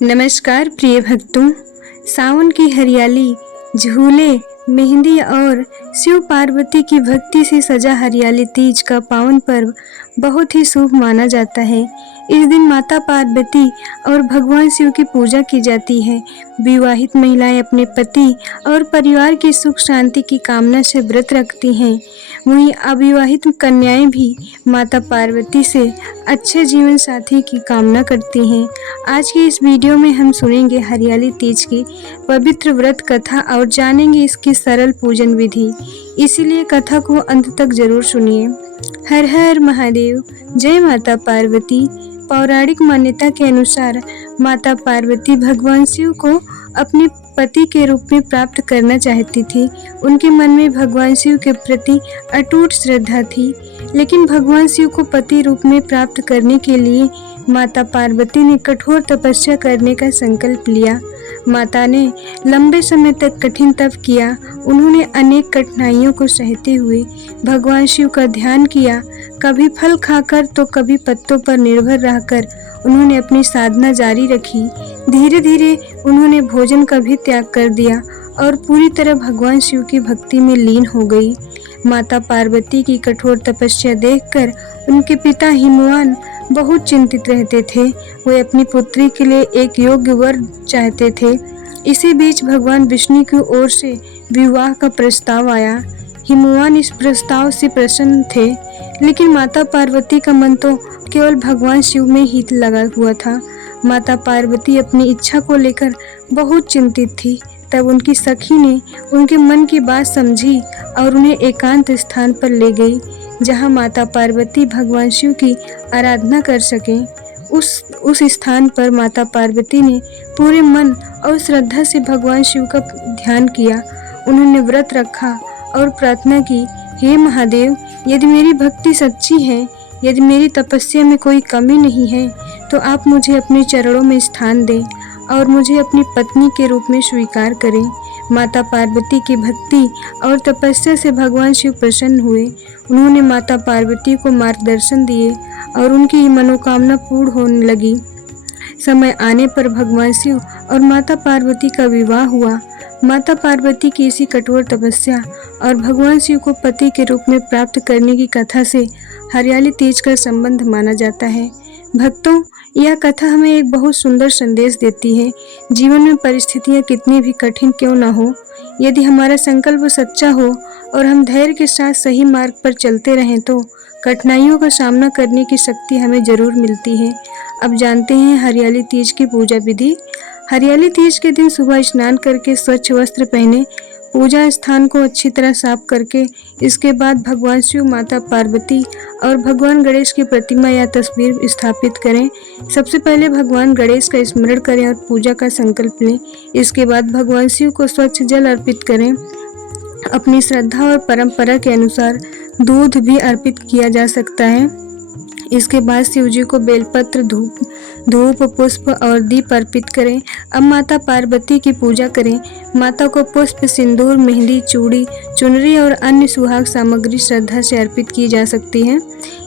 नमस्कार प्रिय भक्तों। सावन की हरियाली, झूले, मेहंदी और शिव पार्वती की भक्ति से सजा हरियाली तीज का पावन पर्व बहुत ही शुभ माना जाता है। इस दिन माता पार्वती और भगवान शिव की पूजा की जाती है। विवाहित महिलाएं अपने पति और परिवार की सुख शांति की कामना से व्रत रखती हैं। वहीं अविवाहित कन्याएं भी माता पार्वती से अच्छे जीवन साथी की कामना करती हैं। आज की इस वीडियो में हम सुनेंगे हरियाली तीज की पवित्र व्रत कथा और जानेंगे इसकी सरल पूजन विधि। इसीलिए कथा को अंत तक जरूर सुनिए। हर हर महादेव, जय माता पार्वती। पौराणिक मान्यता के अनुसार माता पार्वती भगवान शिव को अपने पति के रूप में प्राप्त करना चाहती थी। उनके मन में भगवान शिव के प्रति अटूट श्रद्धा थी, लेकिन भगवान शिव को पति रूप में प्राप्त करने के लिए माता पार्वती ने कठोर तपस्या करने का संकल्प लिया। माता ने लंबे समय तक कठिन तप किया। उन्होंने अनेक कठिनाइयों को सहते हुए भगवान शिव का ध्यान किया। कभी फल खाकर तो कभी पत्तों पर निर्भर रहकर उन्होंने अपनी साधना जारी रखी। धीरे धीरे उन्होंने भोजन का भी त्याग कर दिया और पूरी तरह भगवान शिव की भक्ति में लीन हो गई। माता पार्वती की कठोर तपस्या देखकर उनके पिता हिमवान बहुत चिंतित रहते थे। वे अपनी पुत्री के लिए एक योग्य वर चाहते थे। इसी बीच भगवान विष्णु की ओर से विवाह का प्रस्ताव आया। हिमवान इस प्रस्ताव से प्रसन्न थे, लेकिन माता पार्वती का मन तो केवल भगवान शिव में ही लगा हुआ था। माता पार्वती अपनी इच्छा को लेकर बहुत चिंतित थी। तब उनकी सखी ने उनके मन की बात समझी और उन्हें एकांत स्थान पर ले गई, जहां माता पार्वती भगवान शिव की आराधना कर सकें। उस स्थान पर माता पार्वती ने पूरे मन और श्रद्धा से भगवान शिव का ध्यान किया। उन्होंने व्रत रखा और प्रार्थना की, हे महादेव, यदि मेरी भक्ति सच्ची है, यदि मेरी तपस्या में कोई कमी नहीं है, तो आप मुझे अपने चरणों में स्थान दें और मुझे अपनी पत्नी के रूप में स्वीकार करें। माता पार्वती की भक्ति और तपस्या से भगवान शिव प्रसन्न हुए। उन्होंने माता पार्वती को मार्गदर्शन दिए और उनकी मनोकामना पूर्ण होने लगी। समय आने पर भगवान शिव और माता पार्वती का विवाह हुआ। माता पार्वती की इसी कठोर तपस्या और भगवान शिव को पति के रूप में प्राप्त करने की कथा से हरियाली तीज का संबंध माना जाता है। भक्तों, यह कथा हमें एक बहुत सुंदर संदेश देती है। जीवन में परिस्थितियां कितनी भी कठिन क्यों न हो, यदि हमारा संकल्प सच्चा हो और हम धैर्य के साथ सही मार्ग पर चलते रहें तो कठिनाइयों का सामना करने की शक्ति हमें जरूर मिलती है। अब जानते हैं हरियाली तीज की पूजा विधि। हरियाली तीज के दिन सुबह स्नान करके स्वच्छ वस्त्र पहने, पूजा स्थान को अच्छी तरह साफ करके इसके बाद भगवान शिव, माता पार्वती और भगवान गणेश की प्रतिमा या तस्वीर स्थापित करें। सबसे पहले भगवान गणेश का स्मरण करें और पूजा का संकल्प लें। इसके बाद भगवान शिव को स्वच्छ जल अर्पित करें। अपनी श्रद्धा और परंपरा के अनुसार दूध भी अर्पित किया जा सकता है। इसके बाद शिव जी को बेलपत्र, धूप, पुष्प और दीप अर्पित करें। अब माता पार्वती की पूजा करें। माता को पुष्प, सिंदूर, मेहंदी, चूड़ी, चुनरी और अन्य सुहाग सामग्री श्रद्धा से अर्पित की जा सकती है।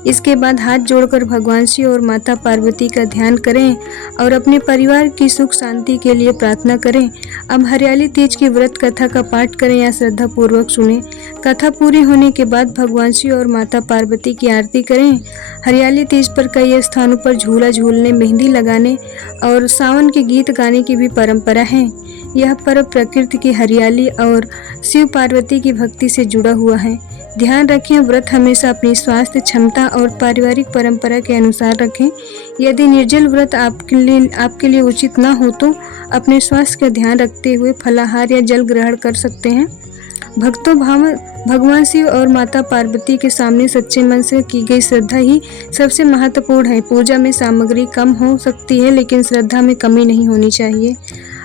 इसके बाद हाथ जोड़कर भगवान शिव और माता पार्वती का ध्यान करें और अपने परिवार की सुख शांति के लिए प्रार्थना करें। अब हरियाली तीज की व्रत कथा का पाठ करें या श्रद्धा पूर्वक सुनें। कथा पूरी होने के बाद भगवान शिव और माता पार्वती की आरती करें। हरियाली तीज पर कई स्थानों पर झूला झूलने, मेहंदी लगाने और सावन के गीत गाने की भी परंपरा है। यह पर्व प्रकृति की हरियाली और शिव पार्वती की भक्ति से जुड़ा हुआ है। ध्यान रखें, व्रत हमेशा अपनी स्वास्थ्य, क्षमता और पारिवारिक परंपरा के अनुसार रखें। यदि निर्जल व्रत आपके लिए उचित न हो तो अपने स्वास्थ्य का ध्यान रखते हुए फलाहार या जल ग्रहण कर सकते हैं। भक्तों, भगवान शिव और माता पार्वती के सामने सच्चे मन से की गई श्रद्धा ही सबसे महत्वपूर्ण है। पूजा में सामग्री कम हो सकती है, लेकिन श्रद्धा में कमी नहीं होनी चाहिए।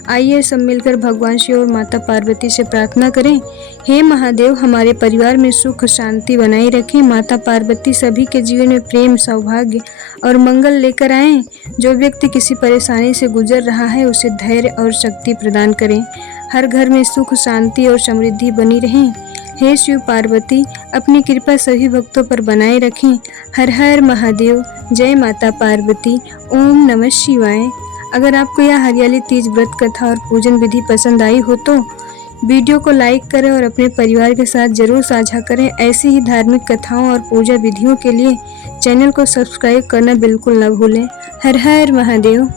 आइए सब मिलकर भगवान शिव और माता पार्वती से प्रार्थना करें। हे महादेव, हमारे परिवार में सुख शांति बनाए रखें। माता पार्वती सभी के जीवन में प्रेम, सौभाग्य और मंगल लेकर आएं। जो व्यक्ति किसी परेशानी से गुजर रहा है उसे धैर्य और शक्ति प्रदान करें। हर घर में सुख, शांति और समृद्धि बनी रहे। हे शिव पार्वती, अपनी कृपा सभी भक्तों पर बनाए रखें। हर हर महादेव, जय माता पार्वती। ओम नमः शिवाय। अगर आपको यह हरियाली तीज व्रत कथा और पूजन विधि पसंद आई हो तो वीडियो को लाइक करें और अपने परिवार के साथ जरूर साझा करें। ऐसी ही धार्मिक कथाओं और पूजा विधियों के लिए चैनल को सब्सक्राइब करना बिल्कुल न भूलें। हर हर महादेव।